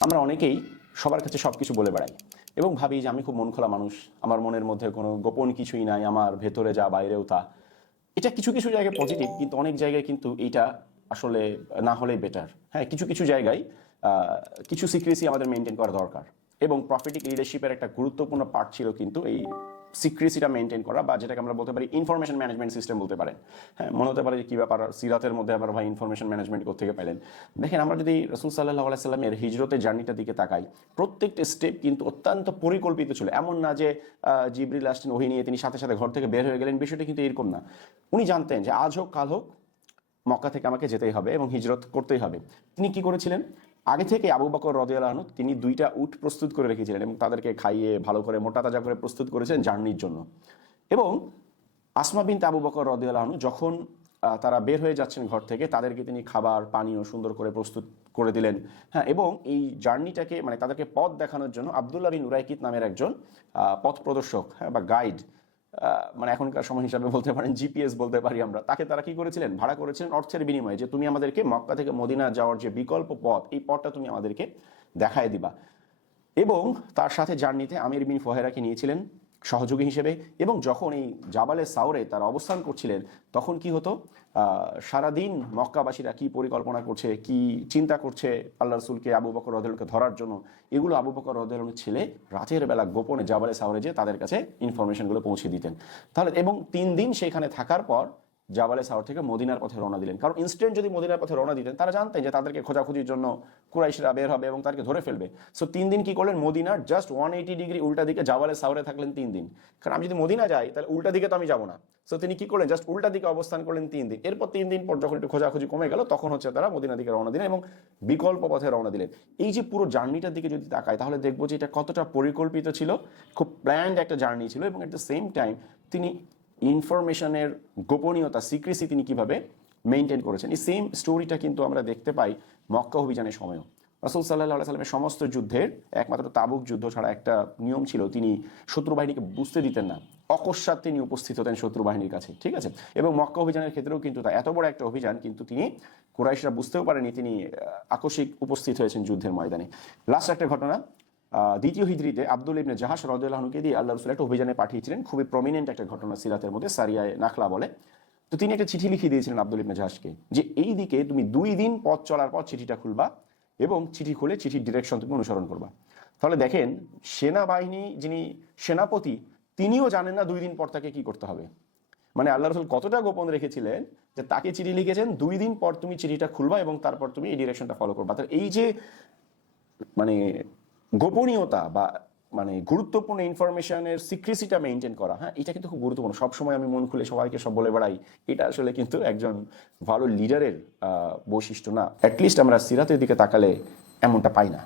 আমরা অনেকেই সবার কাছে সব কিছু বলে বেড়াই এবং ভাবি যে আমি খুব মন খোলা মানুষ, আমার মনের মধ্যে কোনো গোপন কিছুই নাই, আমার ভেতরে যা, বাইরেও তা। এটা কিছু কিছু জায়গায় পজিটিভ কিন্তু অনেক জায়গায় কিন্তু এইটা আসলে না হলেই বেটার হ্যাঁ কিছু কিছু জায়গায় কিছু সিক্রেসি আমাদের মেনটেন করা দরকার। এবং প্রফিটিক লিডারশিপের একটা গুরুত্বপূর্ণ পার্ট ছিল কিন্তু এই সিক্রেসিটা মেনটেন করা বা যেটাকে আমরা বলতে পারি ইনফরমেশন ম্যানেজমেন্ট সিস্টেম বলতে পারেন। হ্যাঁ মনে হতে পারে যে কী ব্যাপার, সিরাতের মধ্যে আবার ভাই ইনফরমেশন ম্যানেজমেন্ট থেকে পেলেন দেখেন, আমরা যদি রসুল সাল্লাহ আলাইসাল্লামের হিজরতের জার্নিটার দিকে তাকাই, প্রত্যেকটা স্টেপ কিন্তু অত্যন্ত পরিকল্পিত ছিল। এমন না যে জিবরিল আসছেন ওহি নিয়ে তিনি সাথে সাথে ঘর থেকে বের হয়ে গেলেন, বিষয়টা কিন্তু এরকম না। উনি জানতেন যে আজ হোক, কাল হোক, মক্কা থেকে আমাকে যেতেই হবে এবং হিজরত করতেই হবে। তিনি কি করেছিলেন? আগে থেকে আবু বকর রদিয়াল আহনু তিনি দুইটা উট প্রস্তুত করে রেখেছিলেন এবং তাদেরকে খাইয়ে ভালো করে, মোটা তাজা করে প্রস্তুত করেছেন জার্নির জন্য। এবং আসমা বিনতে আবু বকর রদিয়াল আহনু যখন তারা বের হয়ে যাচ্ছেন ঘর থেকে, তাদেরকে তিনি খাবার, পানীয় সুন্দর করে প্রস্তুত করে দিলেন। হ্যাঁ এবং এই জার্নিটাকে মানে তাদেরকে পথ দেখানোর জন্য আবদুল্লাহ বিন উরাইকিত নামের একজন পথ প্রদর্শক হ্যাঁ বা গাইড মানে এখনকার সময় হিসাবে বলতে পারেন জিপিএস বলতে পারি আমরা। তাকে তারা কি করেছিলেন? ভাড়া করেছিলেন অর্থের বিনিময়ে যে তুমি আমাদেরকে মক্কা থেকে মদিনা যাওয়ার যে বিকল্প পথ, এই পথটা তুমি আমাদেরকে দেখায় দিবা। এবং তার সাথে জার্নিতে আমির বিন ফহেরাকে নিয়েছিলেন। সহযোগী হিসেবে এবং যখন এই জাবালে সাউরে তারা অবস্থান করছিলেন, তখন কি হতো? সারাদিন মক্কাবাসীরা কি পরিকল্পনা করছে, কি চিন্তা করছে আল্লাহ রসুলকে আবু বকর রদেলকে ধরার জন্য? এগুলো আবু বকর রদুলের ছেলে রাতের বেলা গোপনে জাবালে সাউরে যে তাদের কাছে ইনফরমেশনগুলো পৌঁছে দিতেন। তাহলে এবং তিন দিন সেখানে থাকার পর জাবালে সাউর থেকে মদিনার পথে রওনা দিলেন। কারণ ইনস্ট্যান্ট যদি মদিনার পথে রওনা দিতেন, তারা জানতেন যে তাদেরকে খোঁজাখুঁজির জন্য কুরাইশরা বের হবে এবং তাদেরকে ধরে ফেলবে। সো তিন দিন কি করলেন? মদিনার জাস্ট ওয়ান এইটি ডিগ্রি উল্টা দিকে জাবালে সাউরে থাকলেন তিন দিন। কারণ আমি যদি মদিনা যাই, তাহলে উল্টা দিকে তো আমি যাব না। সো তিনি কি করলেন? জাস্ট উল্টা দিকে অবস্থান করলেন তিন দিন। এরপর তিন দিন পর যখন একটু খোঁজাখুঁজি কমে গেল, তখন হচ্ছে তারা মদিনা দিকে রওনা দিলেন এবং বিকল্প পথে রওনা দিলেন। এই যে পুরো জার্নিটার দিকে যদি তাকায় তাহলে দেখব যে এটা কতটা পরিকল্পিত ছিল, খুব প্ল্যান্ড একটা জার্নি ছিল এবং এট দ্য সেম টাইম তিনি ইনফরমেশনের গোপনীয়তা সিক্রেসি তিনি কীভাবে মেনটেন করেছেন। এই সেম স্টোরিটা কিন্তু আমরা দেখতে পাই মক্কা অভিযানের সময়ও। রাসুল সাল্লাহ সাল্লামের সমস্ত যুদ্ধের একমাত্র তাবুক যুদ্ধ ছাড়া একটা নিয়ম ছিল, তিনি শত্রু বাহিনীকে বুঝতে দিতেন না। অকস্মাৎ তিনি উপস্থিত হতেন শত্রু বাহিনীর কাছে, ঠিক আছে? এবং মক্কা অভিযানের ক্ষেত্রেও কিন্তু তা এত বড় একটা অভিযান কিন্তু তিনি, কুরাইশরা বুঝতেও পারেনি তিনি আকস্মিক উপস্থিত হয়েছেন যুদ্ধের ময়দানে। লাস্ট একটা ঘটনা দ্বিতীয় হিজড়িতে আব্দুল ইবনে জাহাজ রদুল্লাহনুকে দিয়ে আল্লাহ রসুল একটা অভিযানে পাঠিয়েছিলেন। খুবই প্রমিনেন্ট একটা ঘটনা সিরাতের মধ্যে, সারিয়ায় নাখলা বলে। তো তিনি একটা চিঠি লিখিয়ে দিয়েছিলেন আব্দুল ইবনে জাহাজকে যে, এই দিকে তুমি দুই দিন পথ চলার পর চিঠিটা খুলবা এবং চিঠি খুলে চিঠির ডিরেকশন তুমি অনুসরণ করবা। তাহলে দেখেন, সেনাবাহিনী যিনি সেনাপতি, তিনিও জানেন না দুই দিন পর তাকে কি করতে হবে। মানে আল্লাহ রসুল কতটা গোপন রেখেছিলেন যে, তাকে চিঠি লিখেছেন, দুই দিন পর তুমি চিঠিটা খুলবা এবং তারপর তুমি এই ডিরেকশনটা ফলো করবা। তাহলে এই যে মানে গোপনীয়তা বা মানে গুরুত্বপূর্ণ ইনফরমেশনের সিক্রেসিটা মেনটেন করা হ্যাঁ? এটা কিন্তু খুব গুরুত্বপূর্ণ। সবসময় আমি মন খুলে সবাইকে সব বলে বেড়াই, এটা আসলে কিন্তু একজন ভালো লিডারের বৈশিষ্ট্য না। অ্যাটলিস্ট আমরা সিরাতের দিকে তাকালে এমনটা পাই না।